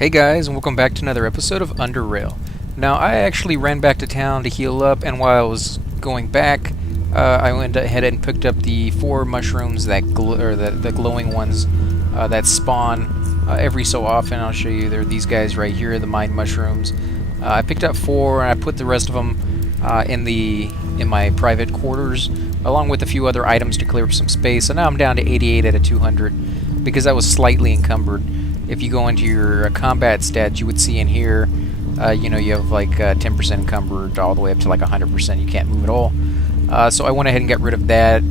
Hey guys, and welcome back to another episode of Underrail. Now, I actually ran back to town to heal up, and while I was going back, I went ahead and picked up the 4 mushrooms that the glowing ones that spawn every so often. I'll show you. They're these guys right here, the mind mushrooms. I picked up 4, and I put the rest of them in my private quarters, along with a few other items to clear up some space. So now I'm down to 88 out of 200 because I was slightly encumbered. If you go into your combat stats, you would see in here, you have like 10% encumbered all the way up to like 100%. You can't move at all. So I went ahead and got rid of that,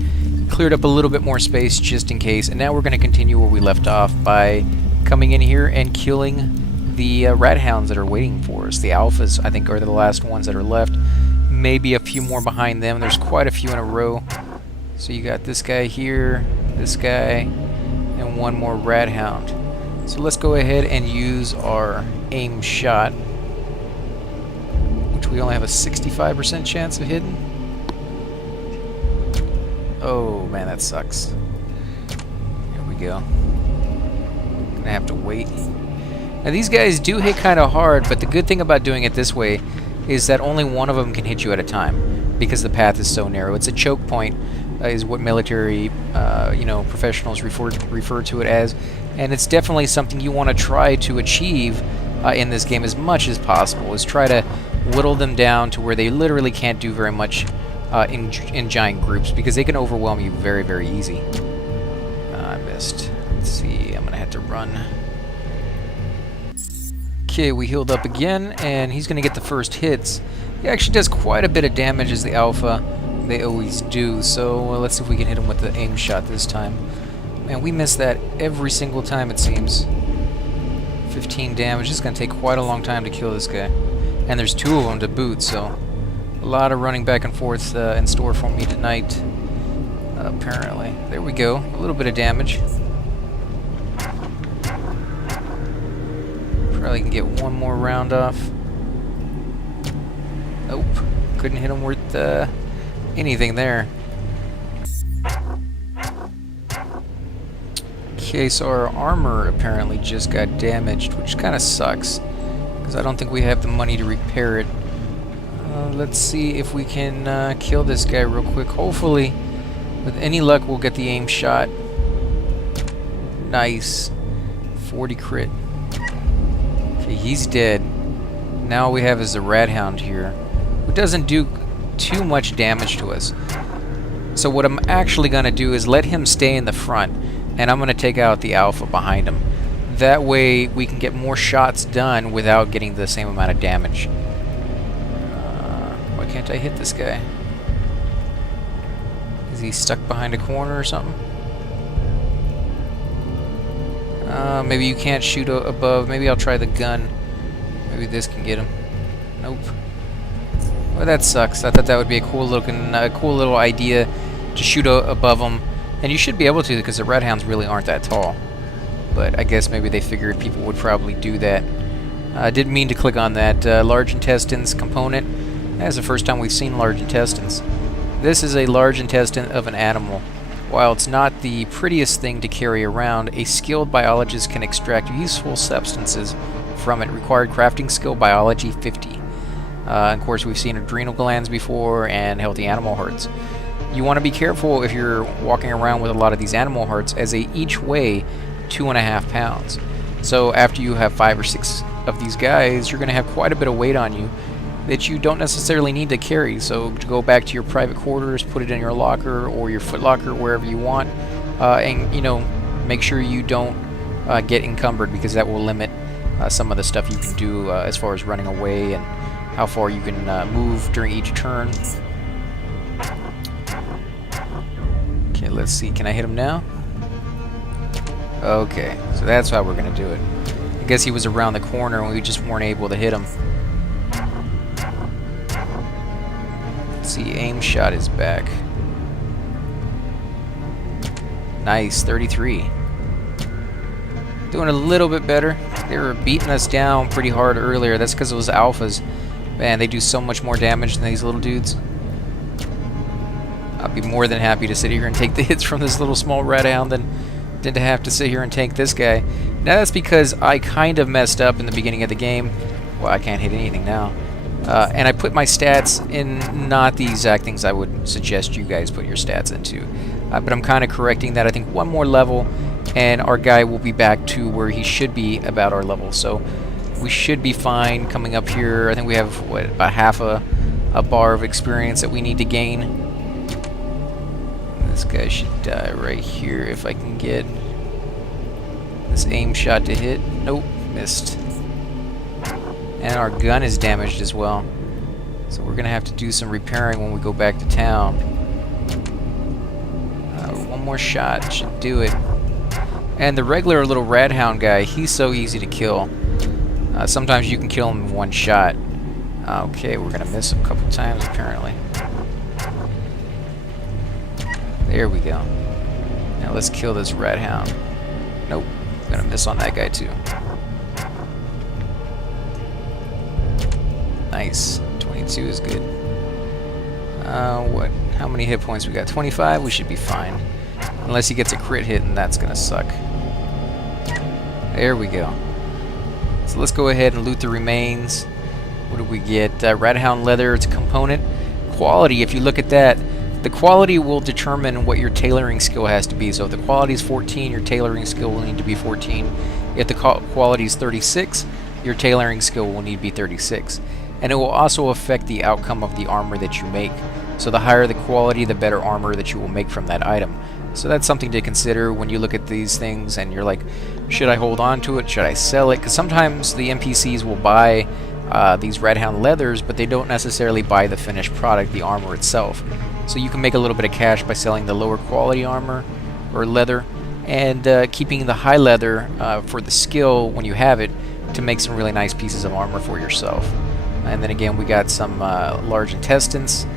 cleared up a little bit more space just in case, and now we're going to continue where we left off by coming in here and killing the Redhounds that are waiting for us. The Alphas, I think, are the last ones that are left. Maybe a few more behind them. There's quite a few in a row. So you got this guy here, this guy, and one more Redhound. So let's go ahead and use our aim shot, which we only have a 65% chance of hitting. Oh man, that sucks. Here we go. Gonna have to wait. Now these guys do hit kind of hard, but the good thing about doing it this way is that only one of them can hit you at a time because the path is so narrow. It's a choke point, is what military, professionals refer to it as. And it's definitely something you want to try to achieve in this game as much as possible, is try to whittle them down to where they literally can't do very much in giant groups, because they can overwhelm you very, very easy. I missed. Let's see, I'm going to have to run. Okay, we healed up again, and he's going to get the first hits. He actually does quite a bit of damage as the Alpha. They always do, so let's see if we can hit him with the aim shot this time. Man, we miss that every single time, it seems. 15 damage. It's going to take quite a long time to kill this guy. And there's 2 of them to boot, so a lot of running back and forth in store for me tonight, apparently. There we go. A little bit of damage. Probably can get one more round off. Nope. Couldn't hit him worth anything there. Okay, so our armor apparently just got damaged, which kind of sucks, because I don't think we have the money to repair it. Let's see if we can kill this guy real quick. Hopefully, with any luck, we'll get the aim shot. Nice. 40 crit. Okay, he's dead. Now all we have is the Redhound here, who doesn't do too much damage to us. So what I'm actually going to do is let him stay in the front, and I'm going to take out the Alpha behind him. That way we can get more shots done without getting the same amount of damage. Why can't I hit this guy? Is he stuck behind a corner or something? Maybe you can't shoot above. Maybe I'll try the gun. Maybe this can get him. Nope. Well, that sucks. I thought that would be a cool little idea to shoot above him. And you should be able to, because the Redhounds really aren't that tall. But I guess maybe they figured people would probably do that. I didn't mean to click on that large intestines component. That's the first time we've seen large intestines. This is a large intestine of an animal. While it's not the prettiest thing to carry around, a skilled biologist can extract useful substances from it. Required crafting skill, biology 50. Of course, we've seen adrenal glands before and healthy animal hearts. You want to be careful if you're walking around with a lot of these animal hearts, as they each weigh 2.5 pounds. So after you have 5 or 6 of these guys, you're going to have quite a bit of weight on you that you don't necessarily need to carry. So to go back to your private quarters, put it in your locker or your foot locker, wherever you want, and make sure you don't get encumbered, because that will limit some of the stuff you can do as far as running away and how far you can move during each turn. Okay, let's see. Can I hit him now? Okay, so that's how we're going to do it. I guess he was around the corner and we just weren't able to hit him. Let's see, aim shot is back. Nice, 33. Doing a little bit better. They were beating us down pretty hard earlier. That's because it was Alphas. Man, they do so much more damage than these little dudes. I'd be more than happy to sit here and take the hits from this little small Redhound than than to have to sit here and tank this guy. Now that's because I kind of messed up in the beginning of the game. Well, I can't hit anything now. And I put my stats in not the exact things I would suggest you guys put your stats into. But I'm kind of correcting that. I think one more level and our guy will be back to where he should be about our level. So we should be fine coming up here. I think we have, what, about half a bar of experience that we need to gain. This guy should die right here if I can get this aim shot to hit. Nope, missed. And our gun is damaged as well. So we're going to have to do some repairing when we go back to town. One more shot should do it. And the regular little Redhound guy, he's so easy to kill. Sometimes you can kill him in one shot. Okay, we're going to miss him a couple times apparently. There we go. Now let's kill this Redhound. Nope, going to miss on that guy too. Nice. 22 is good. What? How many hit points we got? 25? We should be fine. Unless he gets a crit hit, and that's gonna suck. There we go. So let's go ahead and loot the remains. What do we get? Redhound leather, it's a component. Quality, if you look at that, the quality will determine what your tailoring skill has to be. So if the quality is 14, your tailoring skill will need to be 14. If the quality is 36, your tailoring skill will need to be 36. And it will also affect the outcome of the armor that you make. So the higher the quality, the better armor that you will make from that item. So that's something to consider when you look at these things and you're like, should I hold on to it? Should I sell it? Because sometimes the NPCs will buy these Redhound leathers, but they don't necessarily buy the finished product, the armor itself. So you can make a little bit of cash by selling the lower quality armor or leather and keeping the high leather for the skill when you have it to make some really nice pieces of armor for yourself. And then again, we got some large intestines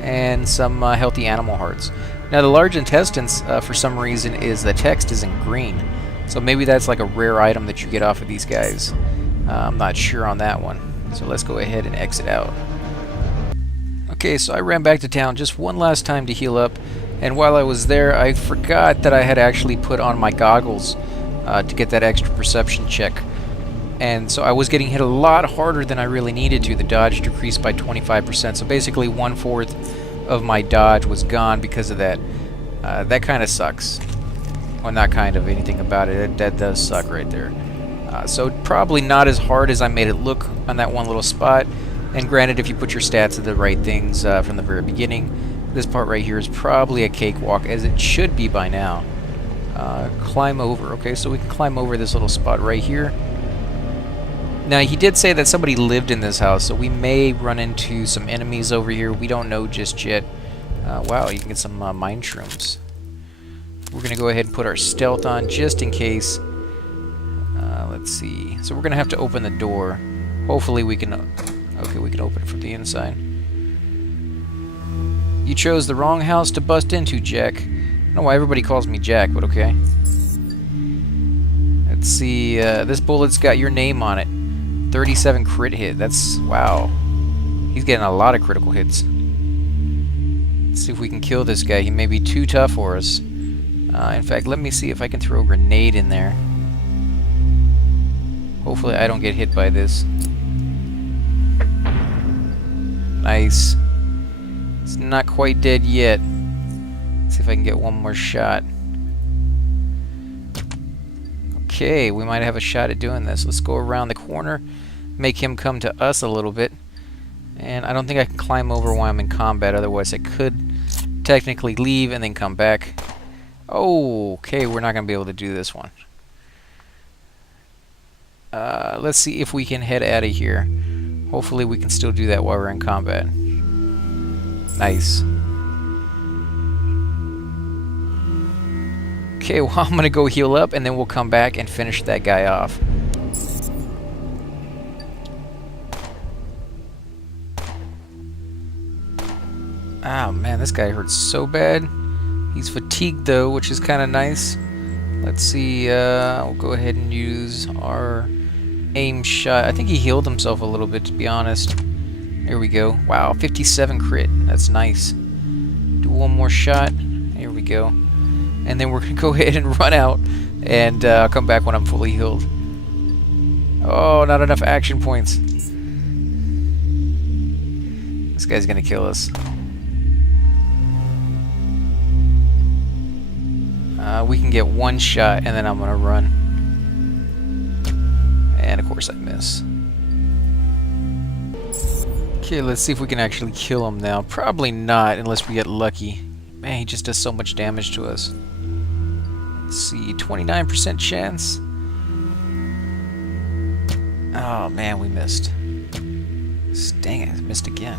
and some healthy animal hearts. Now the large intestines, for some reason, the text is in green. So maybe that's like a rare item that you get off of these guys. I'm not sure on that one. So let's go ahead and exit out. Okay, so I ran back to town just one last time to heal up. And while I was there, I forgot that I had actually put on my goggles to get that extra perception check. And so I was getting hit a lot harder than I really needed to. The dodge decreased by 25%. So basically 1/4 of my dodge was gone because of that. That kind of sucks. Well, not kind of, anything about it. That does suck right there. So probably not as hard as I made it look on that one little spot. And granted, if you put your stats to the right things from the very beginning, this part right here is probably a cakewalk, as it should be by now. Climb over. Okay, so we can climb over this little spot right here. Now, he did say that somebody lived in this house, so we may run into some enemies over here. We don't know just yet. Wow, you can get some mine shrooms. We're going to go ahead and put our stealth on just in case. Let's see. So we're going to have to open the door. Hopefully we can... Okay, we can open it from the inside. You chose the wrong house to bust into, Jack. I don't know why everybody calls me Jack, but okay. Let's see. This bullet's got your name on it. 37 crit hit. That's... wow. He's getting a lot of critical hits. Let's see if we can kill this guy. He may be too tough for us. In fact, let me see if I can throw a grenade in there. Hopefully I don't get hit by this. Nice. It's not quite dead yet. Let's see if I can get one more shot. Okay, we might have a shot at doing this. Let's go around the corner, make him come to us a little bit. And I don't think I can climb over while I'm in combat, otherwise I could technically leave and then come back. Oh, okay, we're not going to be able to do this one. Let's see if we can head out of here. Hopefully we can still do that while we're in combat. Nice. Okay, well, I'm going to go heal up, and then we'll come back and finish that guy off. Oh, man, this guy hurts so bad. He's fatigued, though, which is kind of nice. Let's see, we'll go ahead and use our aim shot. I think he healed himself a little bit, to be honest. There we go. Wow, 57 crit. That's nice. Do one more shot. Here we go. and then we're going to go ahead and run out, and I'll come back when I'm fully healed. Oh, not enough action points. This guy's going to kill us. We can get one shot, and then I'm going to run. And of course I miss. Okay, let's see if we can actually kill him now. Probably not, unless we get lucky. Man, he just does so much damage to us. Let's see, 29% chance. Oh man, we missed. Dang it, I missed again.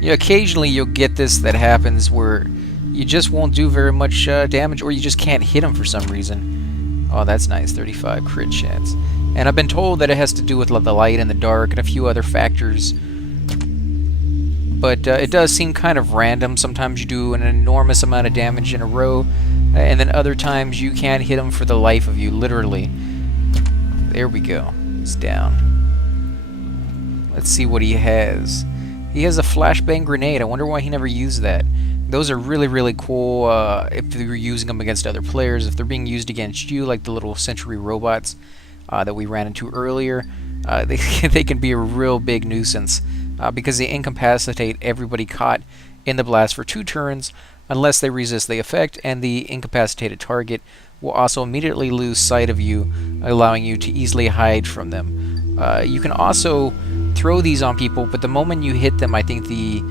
You know, occasionally you'll get this that happens where you just won't do very much damage, or you just can't hit him for some reason. Oh, that's nice, 35 crit chance. And I've been told that it has to do with the light and the dark and a few other factors. But it does seem kind of random. Sometimes you do an enormous amount of damage in a row, and then other times you can't hit him for the life of you, literally. There we go. He's down. Let's see what he has. He has a Flashbang Grenade. I wonder why he never used that. Those are really, really cool if you're using them against other players. If they're being used against you, like the little sentry robots that we ran into earlier, they can be a real big nuisance because they incapacitate everybody caught in the blast for 2 turns unless they resist the effect, and the incapacitated target will also immediately lose sight of you, allowing you to easily hide from them. You can also throw these on people, but the moment you hit them, I think the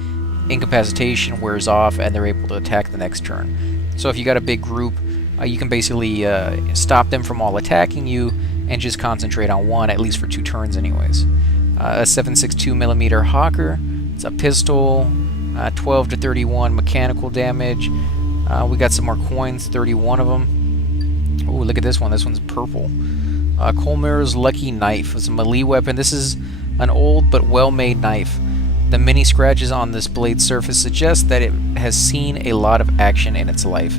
incapacitation wears off and they're able to attack the next turn. So if you got a big group, you can basically stop them from all attacking you and just concentrate on one, at least for 2 turns anyways. A 7.62mm Hawker. It's a pistol, 12 to 31 mechanical damage. We got some more coins, 31 of them. Oh, look at this one. This one's purple. Kohlmeier's Lucky Knife. It's a melee weapon. This is an old but well-made knife. The many scratches on this blade surface suggest that it has seen a lot of action in its life.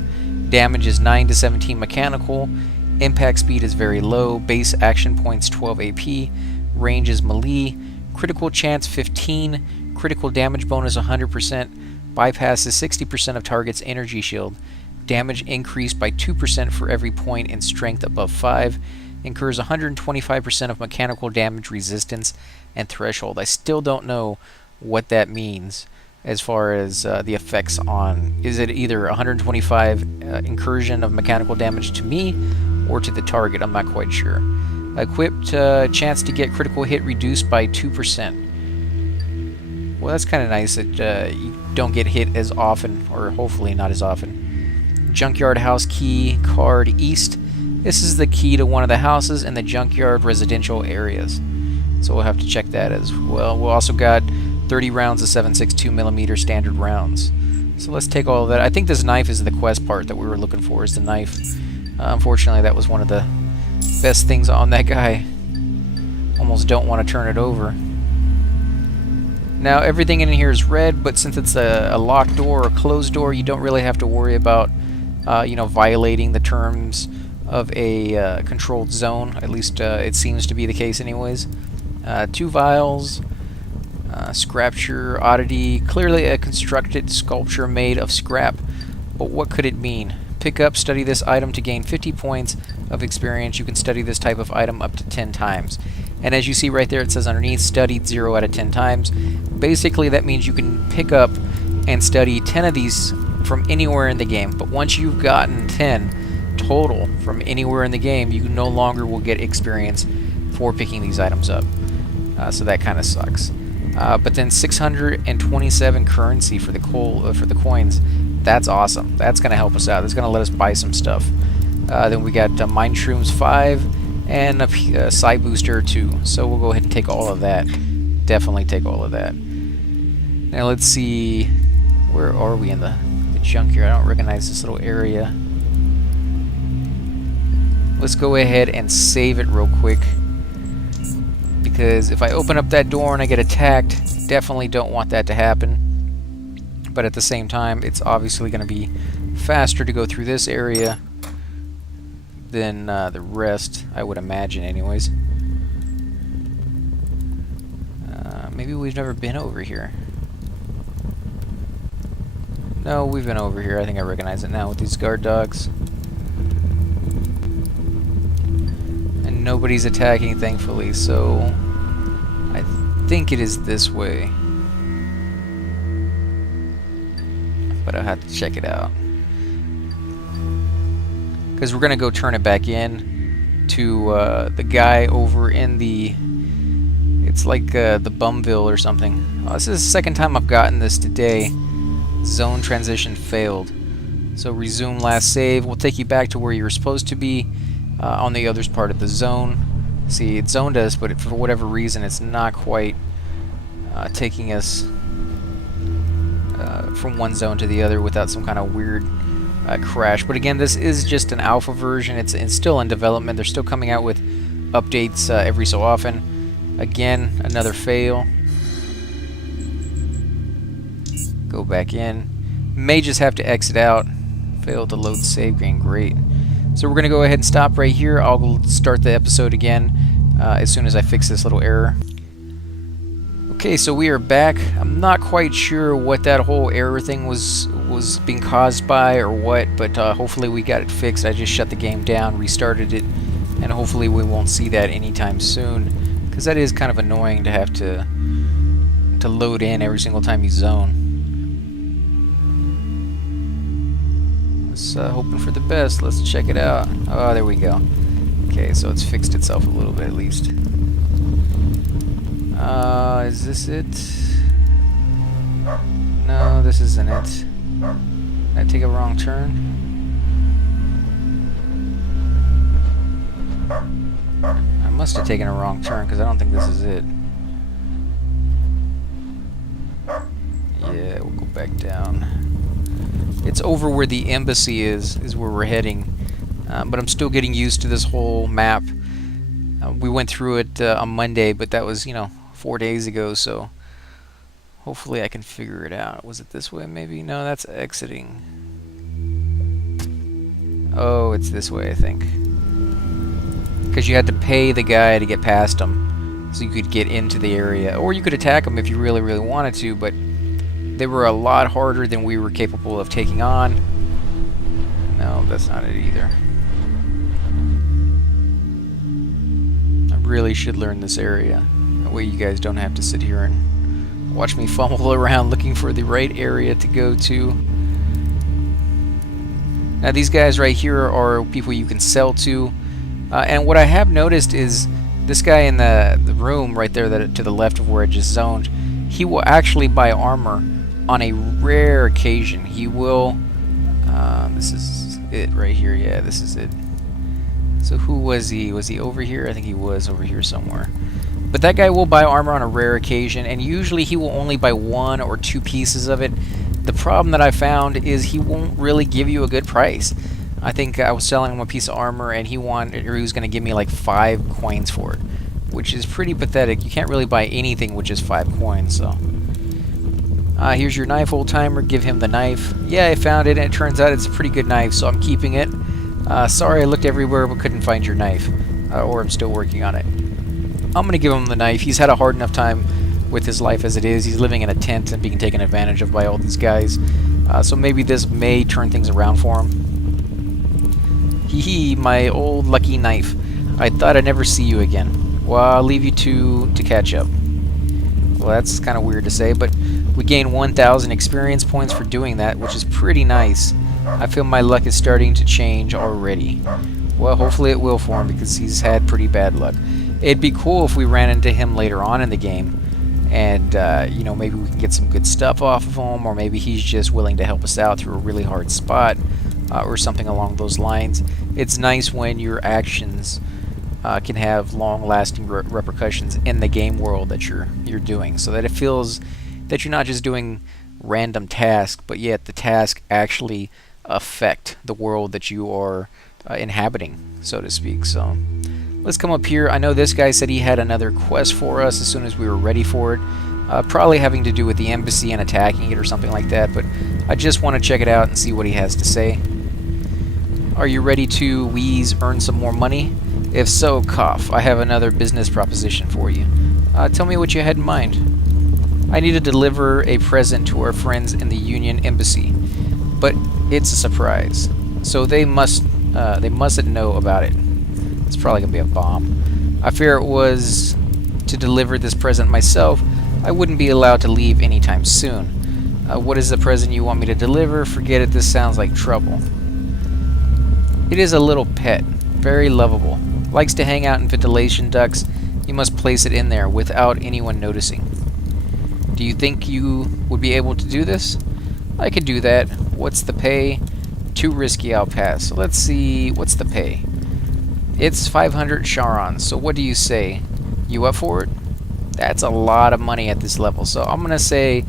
Damage is 9 to 17 mechanical. Impact speed is very low. Base action points 12 AP. Range is melee. Critical chance 15. Critical damage bonus 100%. Bypasses 60% of target's energy shield. Damage increased by 2% for every point in strength above 5. Incurs 125% of mechanical damage resistance and threshold. I still don't know what that means as far as the effects on... Is it either 125 incursion of mechanical damage to me or to the target? I'm not quite sure. Equipped, chance to get critical hit reduced by 2%. Well, that's kind of nice that you don't get hit as often, or hopefully not as often. Junkyard house key card east. This is the key to one of the houses in the junkyard residential areas. So we'll have to check that as well. We also got 30 rounds of 7.62mm standard rounds. So let's take all of that. I think this knife is the quest part that we were looking for, is the knife. Unfortunately, that was one of the best things on that guy. Almost don't want to turn it over. Now, everything in here is red, but since it's a locked door or a closed door, you don't really have to worry about violating the terms of a controlled zone. At least it seems to be the case anyways. 2 vials, Scrapture Oddity, clearly a constructed sculpture made of scrap. But what could it mean? Pick up, study this item to gain 50 points of experience. You can study this type of item up to 10 times. And as you see right there, it says underneath, studied 0 out of 10 times. Basically, that means you can pick up and study 10 of these from anywhere in the game. But once you've gotten 10 total from anywhere in the game, you no longer will get experience for picking these items up. So that kind of sucks. But then 627 currency for the coins. That's awesome. That's going to help us out. That's going to let us buy some stuff. Then we got Mind Shrooms 5 and a Psi Booster 2. So we'll go ahead and take all of that. Definitely take all of that. Now let's see. Where are we in the junkyard? I don't recognize this little area. Let's go ahead and save it real quick. Because if I open up that door and I get attacked, definitely don't want that to happen. But at the same time, it's obviously going to be faster to go through this area than the rest, I would imagine anyways. Maybe we've never been over here. No, we've been over here. I think I recognize it now with these guard dogs. And nobody's attacking, thankfully, so I think it is this way. But I'll have to check it out. Because we're going to go turn it back in to the guy over in the... It's like the Bumville or something. This is the second time I've gotten this today. Zone transition failed. So resume last save. We'll take you back to where you were supposed to be on the other part of the zone. See, it zoned us, but for whatever reason, it's not quite taking us from one zone to the other without some kind of weird crash. But again, this is just an alpha version. It's still in development. They're still coming out with updates every so often. Again, another fail. Go back in. May just have to exit out. Failed to load save game. Great. So we're going to go ahead and stop right here. I'll start the episode again as soon as I fix this little error. Okay, so we are back. I'm not quite sure what that whole error thing was being caused by or what, but hopefully we got it fixed. I just shut the game down, restarted it, and hopefully we won't see that anytime soon. Because that is kind of annoying to have to load in every single time you zone. Let's hoping for the best. Let's check it out. Oh, there we go. Okay, so it's fixed itself a little bit at least. Is this it? No, this isn't it. Did I take a wrong turn? I must have taken a wrong turn because I don't think this is it. Yeah, we'll go back down. It's over where the embassy is where we're heading. But I'm still getting used to this whole map. We went through it on Monday, but that was, 4 days ago, so hopefully I can figure it out. Was it this way maybe? No, that's exiting. Oh, it's this way, I think. Because you had to pay the guy to get past him so you could get into the area. Or you could attack them if you really, really wanted to, but they were a lot harder than we were capable of taking on. No, that's not it either. I really should learn this area. That way you guys don't have to sit here and watch me fumble around looking for the right area to go to. Now these guys right here are people you can sell to. And what I have noticed is this guy in the room right there to the left of where I just zoned, he will actually buy armor on a rare occasion. He will... this is it right here. Yeah, this is it. So who was he? Was he over here? I think he was over here somewhere. But that guy will buy armor on a rare occasion, and usually he will only buy 1 or 2 pieces of it. The problem that I found is he won't really give you a good price. I think I was selling him a piece of armor, and he was going to give me like 5 coins for it, which is pretty pathetic. You can't really buy anything with just 5 coins. So, here's your knife, old timer. Give him the knife. Yeah, I found it, and it turns out it's a pretty good knife, so I'm keeping it. Sorry, I looked everywhere but couldn't find your knife, or I'm still working on it. I'm gonna give him the knife. He's had a hard enough time with his life as it is. He's living in a tent and being taken advantage of by all these guys. So maybe this may turn things around for him. Hee, my old lucky knife. I thought I'd never see you again. Well, I'll leave you to catch up. Well, that's kind of weird to say, but we gained 1,000 experience points for doing that, which is pretty nice. I feel my luck is starting to change already. Well, hopefully it will for him because he's had pretty bad luck. It'd be cool if we ran into him later on in the game and, maybe we can get some good stuff off of him, or maybe he's just willing to help us out through a really hard spot or something along those lines. It's nice when your actions can have long-lasting repercussions in the game world that you're doing, so that it feels that you're not just doing random tasks, but yet the task actually affect the world that you are inhabiting, so to speak. So let's come up here. I know this guy said he had another quest for us as soon as we were ready for it, probably having to do with the embassy and attacking it or something like that, but I just want to check it out and see what he has to say. Are you ready to wheeze, earn some more money? If so, cough. I have another business proposition for you. Tell me what you had in mind. I need to deliver a present to our friends in the Union Embassy. but it's a surprise. So they mustn't know about it. It's probably gonna be a bomb. I fear it was to deliver this present myself. I wouldn't be allowed to leave anytime soon. What is the present you want me to deliver? Forget it, this sounds like trouble. It is a little pet, very lovable. Likes to hang out in ventilation ducts. You must place it in there without anyone noticing. Do you think you would be able to do this? I could do that. What's the pay? Too risky, I'll pass. So let's see, what's the pay? It's 500 Charons, so what do you say? You up for it? That's a lot of money at this level, so I'm gonna say,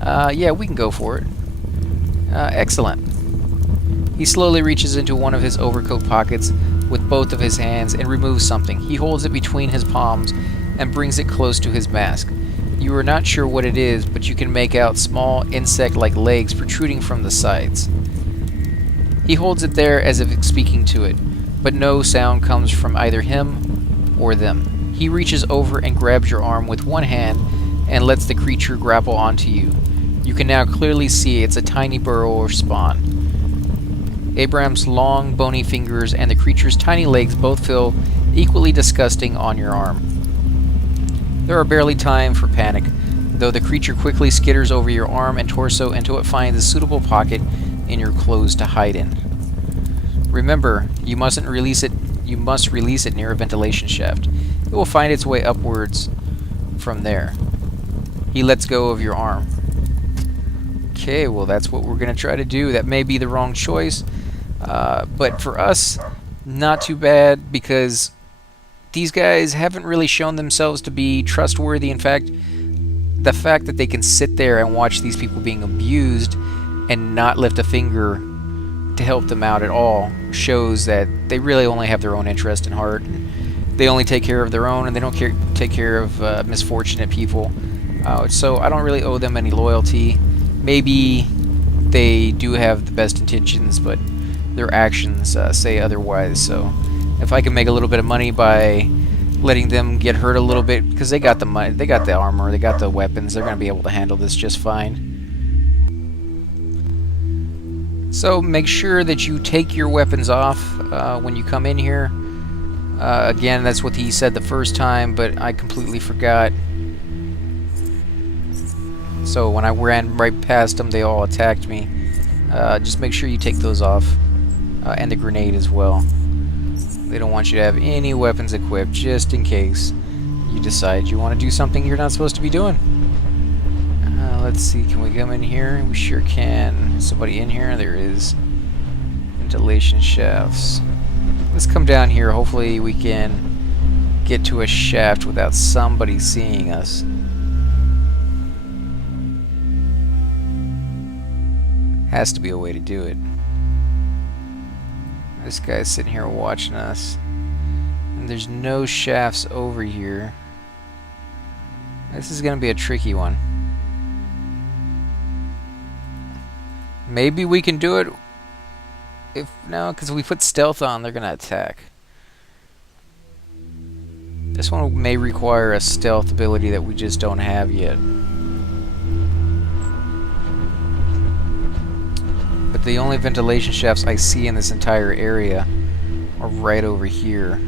yeah, we can go for it. Excellent. He slowly reaches into one of his overcoat pockets with both of his hands and removes something. He holds it between his palms and brings it close to his mask. You are not sure what it is, but you can make out small insect-like legs protruding from the sides. He holds it there as if speaking to it, but no sound comes from either him or them. He reaches over and grabs your arm with one hand and lets the creature grapple onto you. You can now clearly see it's a tiny burrow or spawn. Abraham's long, bony fingers and the creature's tiny legs both feel equally disgusting on your arm. There are barely time for panic, though the creature quickly skitters over your arm and torso until it finds a suitable pocket in your clothes to hide in. Remember, you must release it near a ventilation shaft. It will find its way upwards from there. He lets go of your arm. Okay, well that's what we're going to try to do. That may be the wrong choice, but for us, not too bad, because these guys haven't really shown themselves to be trustworthy. In fact, the fact that they can sit there and watch these people being abused and not lift a finger to help them out at all shows that they really only have their own interest in heart. They only take care of their own, and they don't take care of misfortunate people. So I don't really owe them any loyalty. Maybe they do have the best intentions, but their actions say otherwise. So if I can make a little bit of money by letting them get hurt a little bit, because they got the money, they got the armor, they got the weapons, they're going to be able to handle this just fine. So make sure that you take your weapons off when you come in here. Again, that's what he said the first time, but I completely forgot. So when I ran right past them, they all attacked me. Just make sure you take those off. And the grenade as well. They don't want you to have any weapons equipped, just in case you decide you want to do something you're not supposed to be doing. Let's see, can we come in here? We sure can. Somebody in here? There is. Ventilation shafts. Let's come down here. Hopefully we can get to a shaft without somebody seeing us. Has to be a way to do it. This guy's sitting here watching us. And there's no shafts over here. This is going to be a tricky one. Maybe we can do it. No, because if we put stealth on, they're going to attack. This one may require a stealth ability that we just don't have yet. But the only ventilation shafts I see in this entire area are right over here.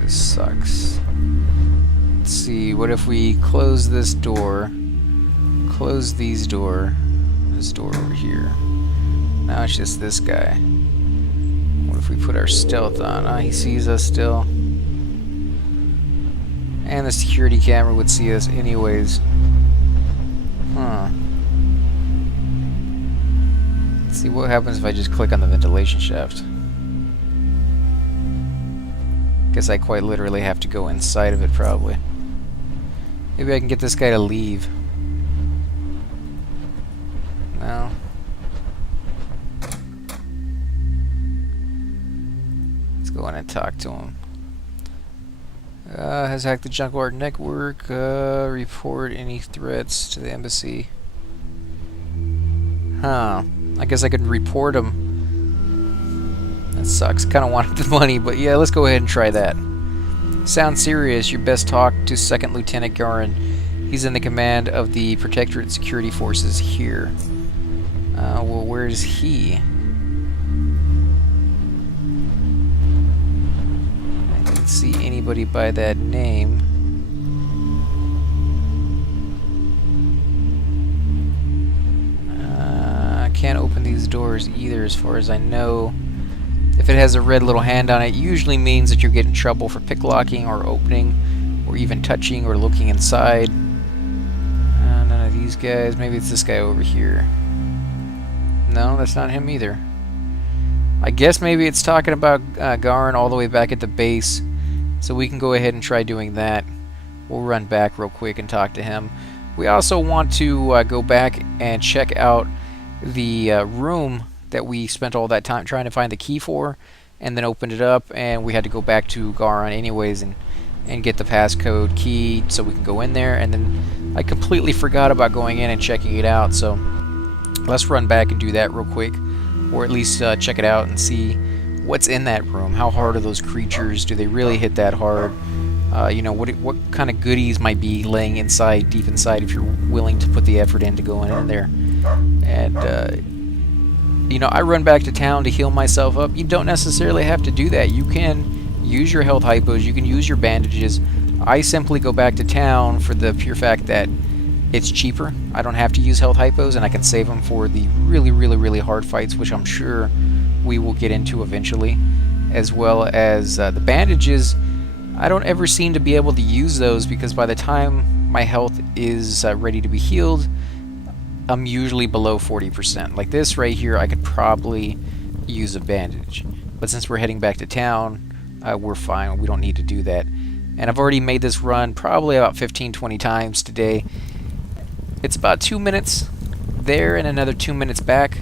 This sucks. Let's see, what if we close this door, close this door over here. Now it's just this guy. What if we put our stealth on? He sees us still. And the security camera would see us anyways. Huh. Let's see what happens if I just click on the ventilation shaft. Guess I quite literally have to go inside of it, probably. Maybe I can get this guy to leave. No. Let's go in and talk to him. Has hacked the Junkyard network. Report any threats to the embassy. Huh. I guess I could report him. That sucks. Kind of wanted the money, but yeah, let's go ahead and try that. Sound serious. You best talk to Second Lieutenant Garin. He's in the command of the Protectorate Security Forces here. Well, where's he? I didn't see anybody by that name. I can't open these doors either, as far as I know. If it has a red little hand on it, usually means that you're getting in trouble for picklocking or opening, or even touching or looking inside. None of these guys. Maybe it's this guy over here. No, that's not him either. I guess maybe it's talking about Garin all the way back at the base, so we can go ahead and try doing that. We'll run back real quick and talk to him. We also want to go back and check out the room that we spent all that time trying to find the key for, and then opened it up, and we had to go back to Garin anyways and get the passcode key so we can go in there. And then I completely forgot about going in and checking it out, so let's run back and do that real quick, or at least check it out and see what's in that room. How hard are those creatures? Do they really hit that hard? You know, what kind of goodies might be laying inside, deep inside, if you're willing to put the effort in to go in there. And you know, I run back to town to heal myself up. You don't necessarily have to do that. You can use your health hypos, you can use your bandages. I simply go back to town for the pure fact that it's cheaper. I don't have to use health hypos, and I can save them for the really hard fights, which I'm sure we will get into eventually. As well as the bandages, I don't ever seem to be able to use those, because by the time my health is ready to be healed, I'm usually below 40%. Like this right here, I could probably use a bandage. But since we're heading back to town, we're fine. We don't need to do that. And I've already made this run probably about 15-20 times today. It's about 2 minutes there and another 2 minutes back.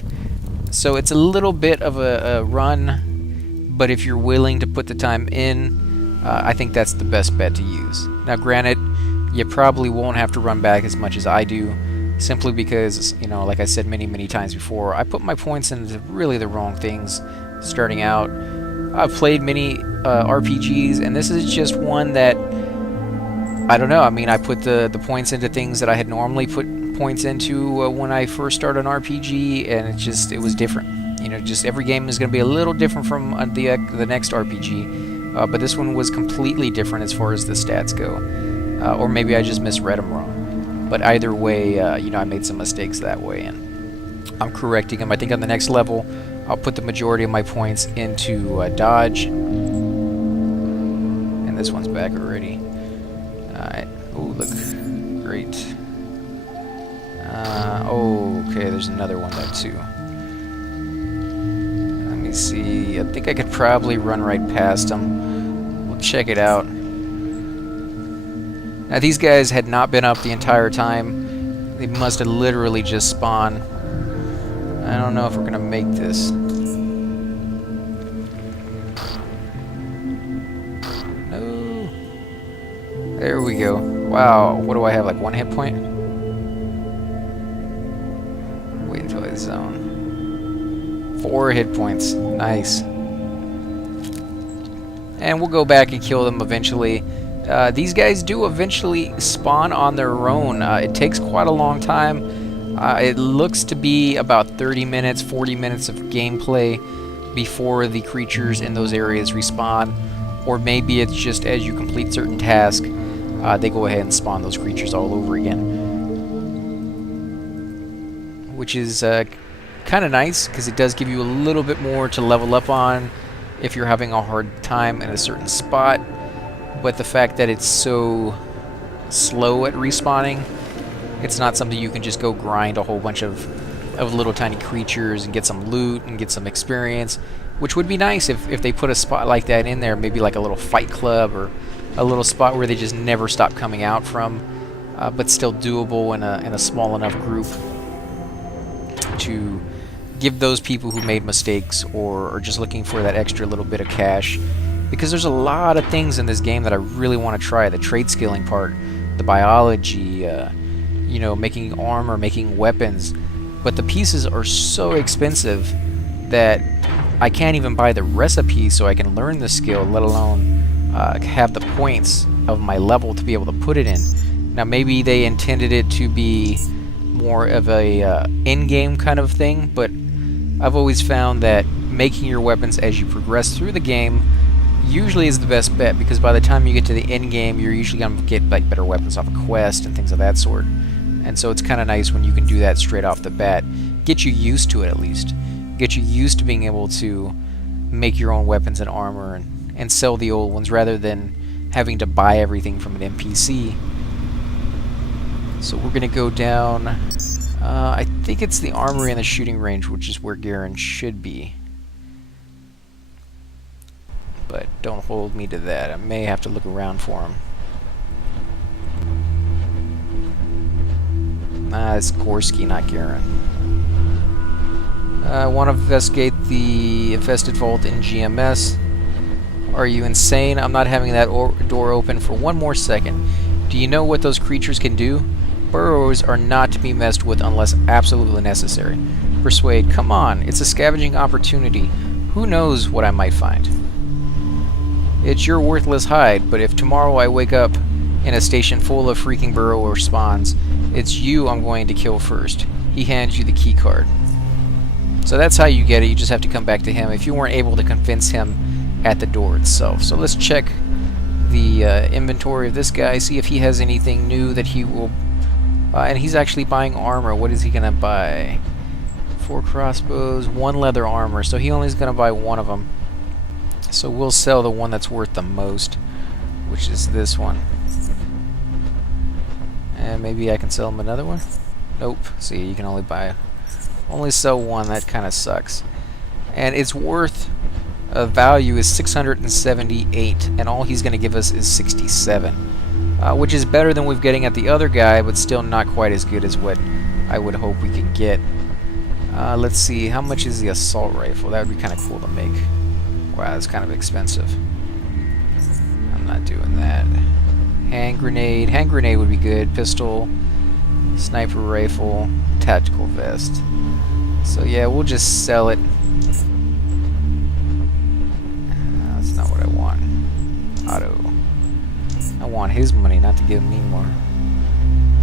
So it's a little bit of a run, but if you're willing to put the time in, I think that's the best bet to use. Now granted, you probably won't have to run back as much as I do, simply because, you know, like I said many times before, I put my points into really the wrong things starting out. I've played many RPGs, and this is just one that, I don't know, I mean, I put the points into things that I had normally put points into when I first started an RPG, and it was different. You know, just every game is going to be a little different from the next RPG, but this one was completely different as far as the stats go. Or maybe I just misread them wrong. But either way, you know, I made some mistakes that way, and I'm correcting them. I think on the next level, I'll put the majority of my points into dodge. And this one's back already. Alright. Oh, look. Great. Oh, okay, there's another one there, too. Let me see. I think I could probably run right past them. We'll check it out. Now these guys had not been up the entire time. They must have literally just spawned. I don't know if we're gonna make this. No. There we go. Wow, what do I have, like 1 hit point? Wait until I zone. 4 hit points. Nice. And we'll go back and kill them eventually. These guys do eventually spawn on their own. It takes quite a long time. It looks to be about 30 minutes, 40 minutes of gameplay before the creatures in those areas respawn. Or maybe it's just as you complete certain tasks, they go ahead and spawn those creatures all over again. Which is kind of nice, because it does give you a little bit more to level up on if you're having a hard time in a certain spot. But the fact that it's so slow at respawning, it's not something you can just go grind a whole bunch of little tiny creatures and get some loot and get some experience, which would be nice if they put a spot like that in there, maybe like a little fight club or a little spot where they just never stop coming out from, but still doable in a small enough group to give those people who made mistakes or are just looking for that extra little bit of cash. Because there's a lot of things in this game that I really want to try. The trade skilling part, the biology, you know, making armor, making weapons. But the pieces are so expensive that I can't even buy the recipe so I can learn the skill, let alone have the points of my level to be able to put it in. Now maybe they intended it to be more of a in-game kind of thing, but I've always found that making your weapons as you progress through the game usually is the best bet, because by the time you get to the end game, you're usually going to get like better weapons off a quest and things of that sort. And so it's kind of nice when you can do that straight off the bat. Get you used to it at least. Get you used to being able to make your own weapons and armor and sell the old ones rather than having to buy everything from an NPC. So we're going to go down, I think it's the armory and the shooting range, which is where Garen should be. But don't hold me to that. I may have to look around for him. It's Gorski, not Garen. I want to investigate the infested vault in GMS. Are you insane? I'm not having that door open for one more second. Do you know what those creatures can do? Burrows are not to be messed with unless absolutely necessary. Persuade, come on. It's a scavenging opportunity. Who knows what I might find? It's your worthless hide, but if tomorrow I wake up in a station full of freaking burrower spawns, it's you I'm going to kill first. He hands you the key card. So that's how you get it. You just have to come back to him if you weren't able to convince him at the door itself. So let's check the inventory of this guy, see if he has anything new that he will buy. And he's actually buying armor. What is he going to buy? 4 crossbows, 1 leather armor. So he only is going to buy 1 of them. So we'll sell the one that's worth the most, which is this one. And maybe I can sell him another one? Nope. See, you can only sell 1. That kind of sucks. And its worth of value is 678, and all he's going to give us is 67, which is better than we're getting at the other guy, but still not quite as good as what I would hope we could get. Let's see, how much is the assault rifle? That would be kind of cool to make. Wow, that's kind of expensive. I'm not doing that. Hand grenade. Hand grenade would be good. Pistol, sniper rifle, tactical vest. So yeah, we'll just sell it. That's not what I want. Auto. I want his money, not to give me more.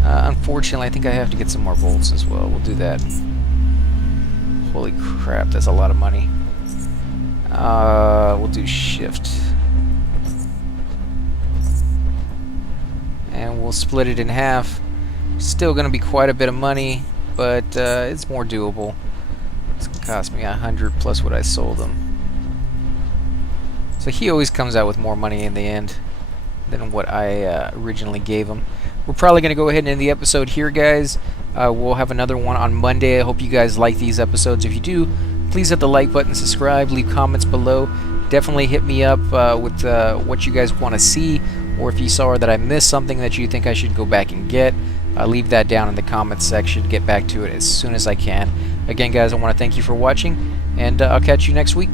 Unfortunately, I think I have to get some more bolts as well. We'll do that. Holy crap, that's a lot of money. We'll do shift. And we'll split it in half. Still going to be quite a bit of money, but it's more doable. It's going to cost me 100 plus what I sold him. So he always comes out with more money in the end than what I originally gave him. We're probably going to go ahead and end the episode here, guys. We'll have another one on Monday. I hope you guys like these episodes. If you do, please hit the like button, subscribe, leave comments below. Definitely hit me up with what you guys want to see, or if you saw that I missed something that you think I should go back and get. Leave that down in the comments section. Get back to it as soon as I can. Again, guys, I want to thank you for watching, and I'll catch you next week.